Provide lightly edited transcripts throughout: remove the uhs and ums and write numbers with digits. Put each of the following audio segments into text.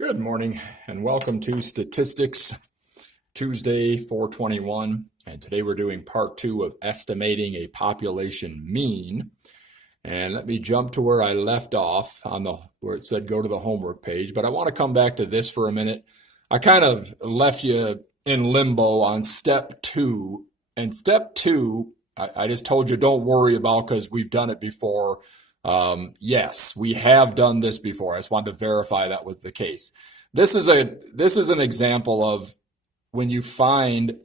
Good morning and welcome to Statistics Tuesday 421. And today we're doing part 2 of estimating a population mean. And let me jump to where I left off on where it said go to the homework page. But I want to come back to this for a minute. I kind of left you in limbo on step 2. And step 2, I just told you don't worry about because we've done it before. Yes, we have done this before. I just wanted to verify that was the case. This is an example of when you find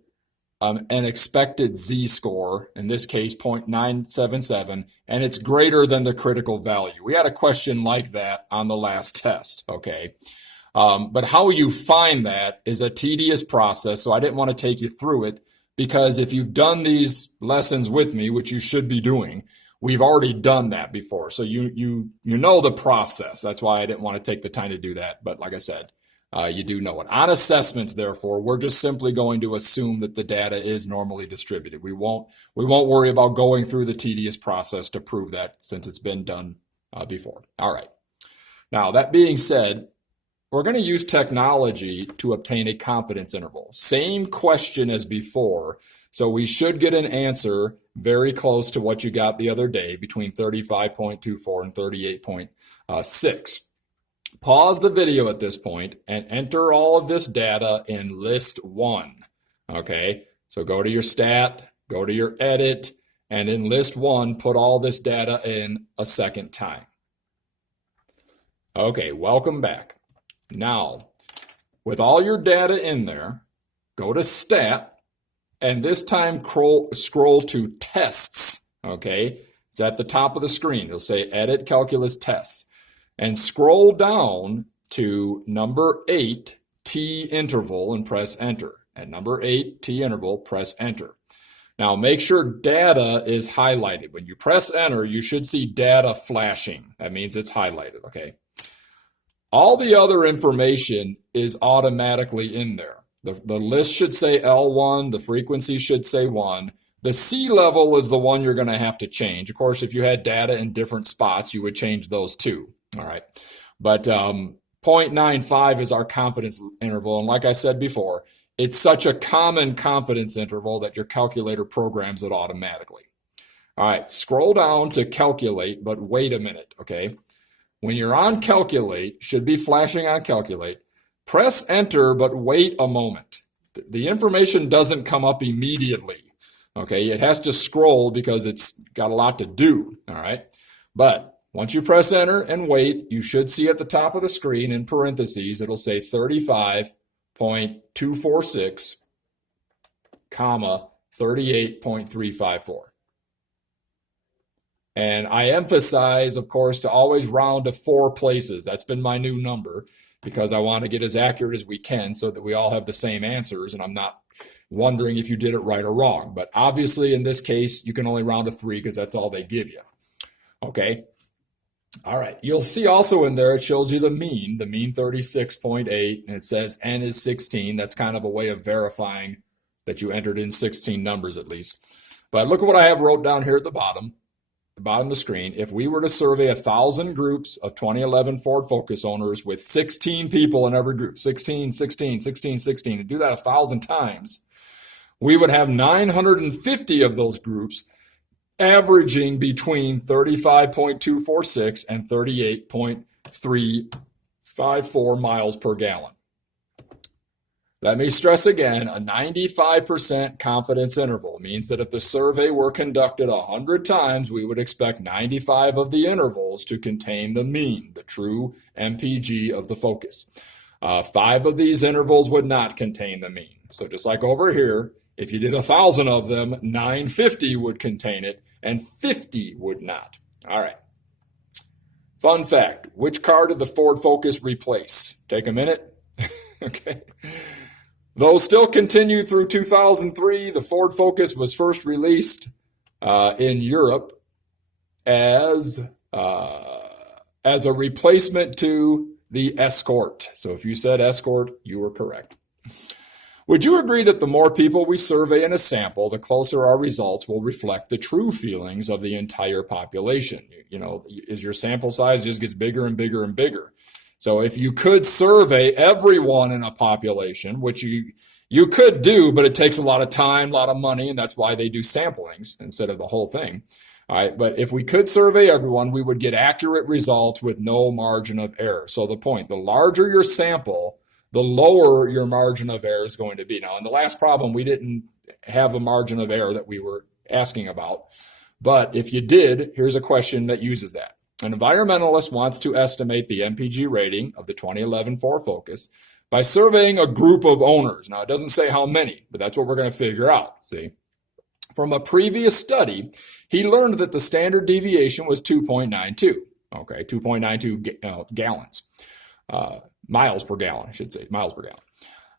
an expected z-score, in this case 0.977, and it's greater than the critical value. We had a question like that on the last test, okay? But how you find that is a tedious process, so I didn't want to take you through it, because if you've done these lessons with me, which you should be doing, we've already done that before. So you know the process. That's why I didn't want to take the time to do that. But like I said, you do know it. On assessments, therefore, we're just simply going to assume that the data is normally distributed. We won't worry about going through the tedious process to prove that, since it's been done before. All right. Now, that being said, we're going to use technology to obtain a confidence interval. Same question as before. So we should get an answer very close to what you got the other day, between 35.24 and 38.6. Pause the video at this point and enter all of this data in list 1. Okay, so go to your stat, go to your edit, and in list 1, put all this data in a second time. Okay, welcome back. Now, with all your data in there, go to stat, and this time scroll to tests, okay? It's at the top of the screen. It'll say edit calculus tests. And scroll down to number 8, T interval, and press enter. At number 8, T interval, press enter. Now make sure data is highlighted. When you press enter, you should see data flashing. That means it's highlighted, okay? All the other information is automatically in there. The list should say L1, the frequency should say 1. The C level is the one you're going to have to change. Of course, if you had data in different spots, you would change those too. All right. But 0.95 is our confidence interval. And like I said before, it's such a common confidence interval that your calculator programs it automatically. All right. Scroll down to calculate, but wait a minute. Okay. When you're on calculate, should be flashing on calculate. Press enter, but wait a moment. The information doesn't come up immediately. Okay, it has to scroll because it's got a lot to do. All right, but once you press enter and wait, you should see at the top of the screen in parentheses, it'll say 35.246, comma 38.354. And I emphasize, of course, to always round to 4 places. That's been my new number, because I want to get as accurate as we can so that we all have the same answers, and I'm not wondering if you did it right or wrong. But obviously, in this case, you can only round to 3 because that's all they give you. Okay. All right. You'll see also in there, it shows you the mean 36.8, and it says N is 16. That's kind of a way of verifying that you entered in 16 numbers at least. But look at what I have wrote down here at the bottom of the screen. If we were to survey 1,000 groups of 2011 Ford Focus owners with 16 people in every group, 16, 16, 16, 16, and do that 1,000 times, we would have 950 of those groups averaging between 35.246 and 38.354 miles per gallon. Let me stress again, a 95% confidence interval means that if the survey were conducted 100 times, we would expect 95 of the intervals to contain the mean, the true MPG of the focus. 5 of these intervals would not contain the mean. So just like over here, if you did 1,000 of them, 950 would contain it and 50 would not. All right. Fun fact, which car did the Ford Focus replace? Take a minute. Okay. Though still continued through 2003, the Ford Focus was first released in Europe as a replacement to the Escort. So if you said Escort, you were correct. Would you agree that the more people we survey in a sample, the closer our results will reflect the true feelings of the entire population? You know, as your sample size just gets bigger and bigger and bigger. So if you could survey everyone in a population, which you could do, but it takes a lot of time, a lot of money, and that's why they do samplings instead of the whole thing. All right, but if we could survey everyone, we would get accurate results with no margin of error. So the point, the larger your sample, the lower your margin of error is going to be. Now, in the last problem, we didn't have a margin of error that we were asking about. But if you did, here's a question that uses that. An environmentalist wants to estimate the MPG rating of the 2011 Ford Focus by surveying a group of owners. Now, it doesn't say how many, but that's what we're going to figure out, see? From a previous study, he learned that the standard deviation was 2.92, okay, 2.92 gallons, miles per gallon, I should say, miles per gallon.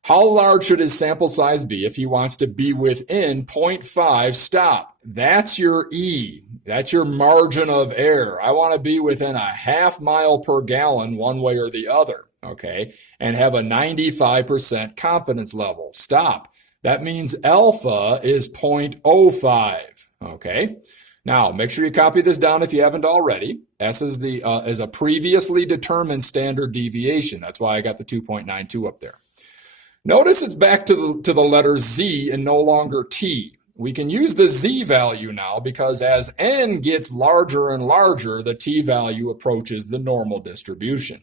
How large should his sample size be if he wants to be within 0.5 stop? That's your E. That's your margin of error. I want to be within a half mile per gallon one way or the other, okay, and have a 95% confidence level. Stop. That means alpha is 0.05, okay? Now, make sure you copy this down if you haven't already. S is a previously determined standard deviation. That's why I got the 2.92 up there. Notice it's back to the letter Z and no longer T. We can use the Z value now because as N gets larger and larger, the T value approaches the normal distribution.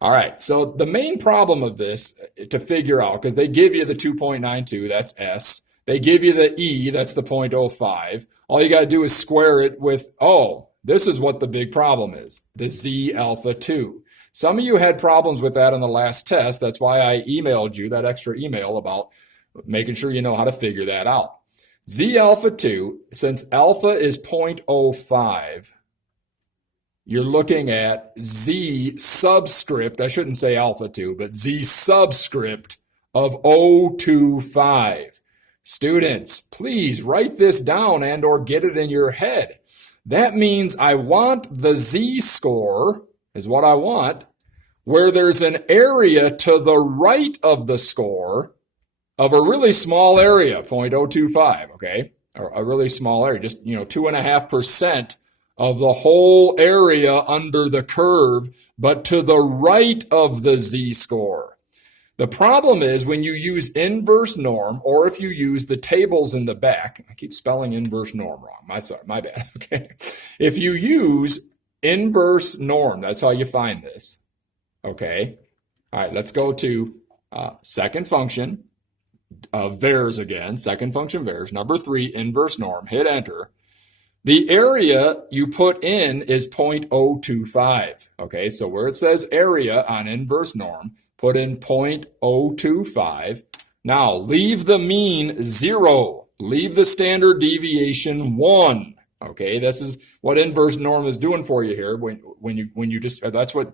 All right, so the main problem of this to figure out, because they give you the 2.92, that's S. They give you the E, that's the 0.05. All you got to do is square it with, oh, this is what the big problem is, the Z alpha 2. Some of you had problems with that in the last test. That's why I emailed you that extra email about making sure you know how to figure that out. Z alpha 2, since alpha is 0.05, you're looking at Z subscript, I shouldn't say alpha 2, but Z subscript of 0.25. Students, please write this down and or get it in your head. That means I want the Z score, is what I want, where there's an area to the right of the score of a really small area, 0.025, okay? A really small area, just, 2.5% of the whole area under the curve, but to the right of the Z-score. The problem is when you use inverse norm, or if you use the tables in the back, I keep spelling inverse norm wrong, my bad, okay? If you use inverse norm, that's how you find this, okay? All right, let's go to second function, VARs again, second function VARs, number 3, inverse norm, hit enter. The area you put in is 0.025, okay? So where it says area on inverse norm, put in 0.025. Now, leave the mean 0. Leave the standard deviation 1, okay? This is what inverse norm is doing for you here. When you just, that's what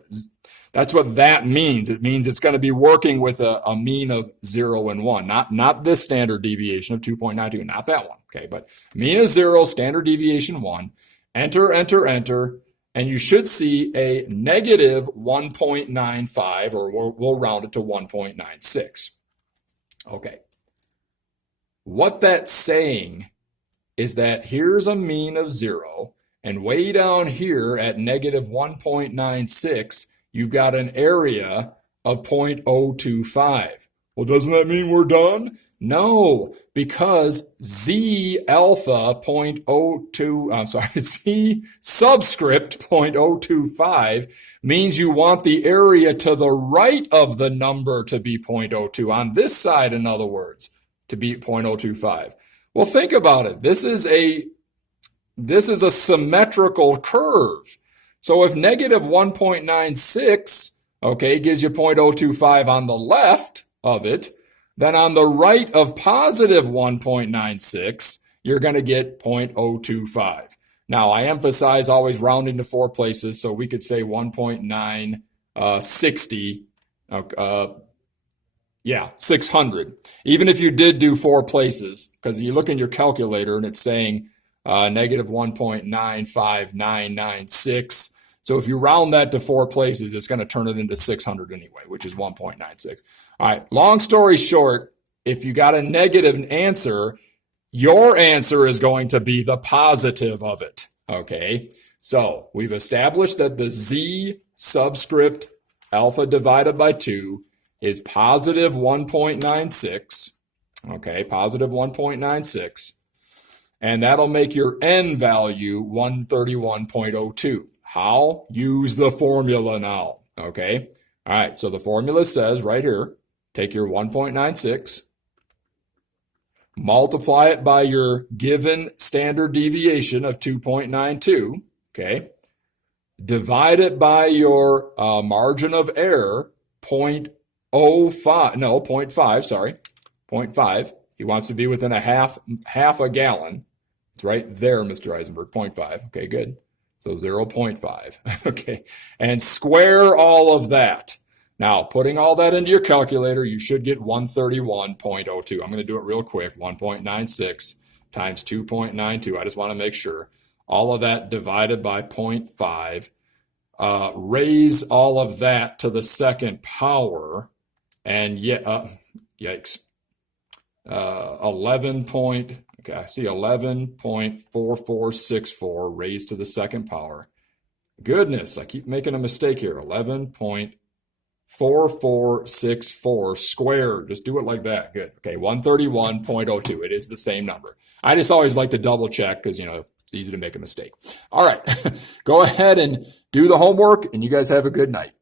that means. It means it's going to be working with a mean of 0 and 1, not this standard deviation of 2.92, not that one, okay? But mean is 0, standard deviation 1, enter, enter, enter, and you should see a negative 1.95, or we'll round it to 1.96. Okay. What that's saying is that here's a mean of 0, and way down here at negative 1.96, you've got an area of 0.025. Well, doesn't that mean we're done? No, because Z alpha 0.02, Z subscript 0.025 means you want the area to the right of the number to be 0.02, on this side, in other words, to be 0.025. Well, think about it. This is a symmetrical curve. So if negative 1.96, okay, gives you 0.025 on the left of it, then on the right of positive 1.96, you're going to get 0.025. Now, I emphasize always rounding to 4 places, so we could say 1.960, 600. Even if you did do 4 places, because you look in your calculator and it's saying negative 1.959996. So if you round that to 4 places, it's going to turn it into 600 anyway, which is 1.96. All right, long story short, if you got a negative answer, your answer is going to be the positive of it, okay? So we've established that the Z subscript alpha divided by 2 is positive 1.96. Okay, positive 1.96. And that'll make your n value 131.02. How? Use the formula now. Okay, all right, so the formula says right here, take your 1.96, multiply it by your given standard deviation of 2.92, okay, divide it by your margin of error, 0.5, sorry, 0.5. He wants to be within a half a gallon. It's right there, Mr. Eisenberg, 0.5. Okay, good. So 0.5. Okay, and square all of that. Now, putting all that into your calculator, you should get 131.02. I'm going to do it real quick. 1.96 times 2.92. I just want to make sure. All of that divided by 0.5. Raise all of that to the second power. And yikes. 11.4464 raised to the second power. Goodness, I keep making a mistake here. 11.4464 squared. Just do it like that. Good. Okay, 131.02. It is the same number. I just always like to double check because, it's easy to make a mistake. All right, go ahead and do the homework, and you guys have a good night.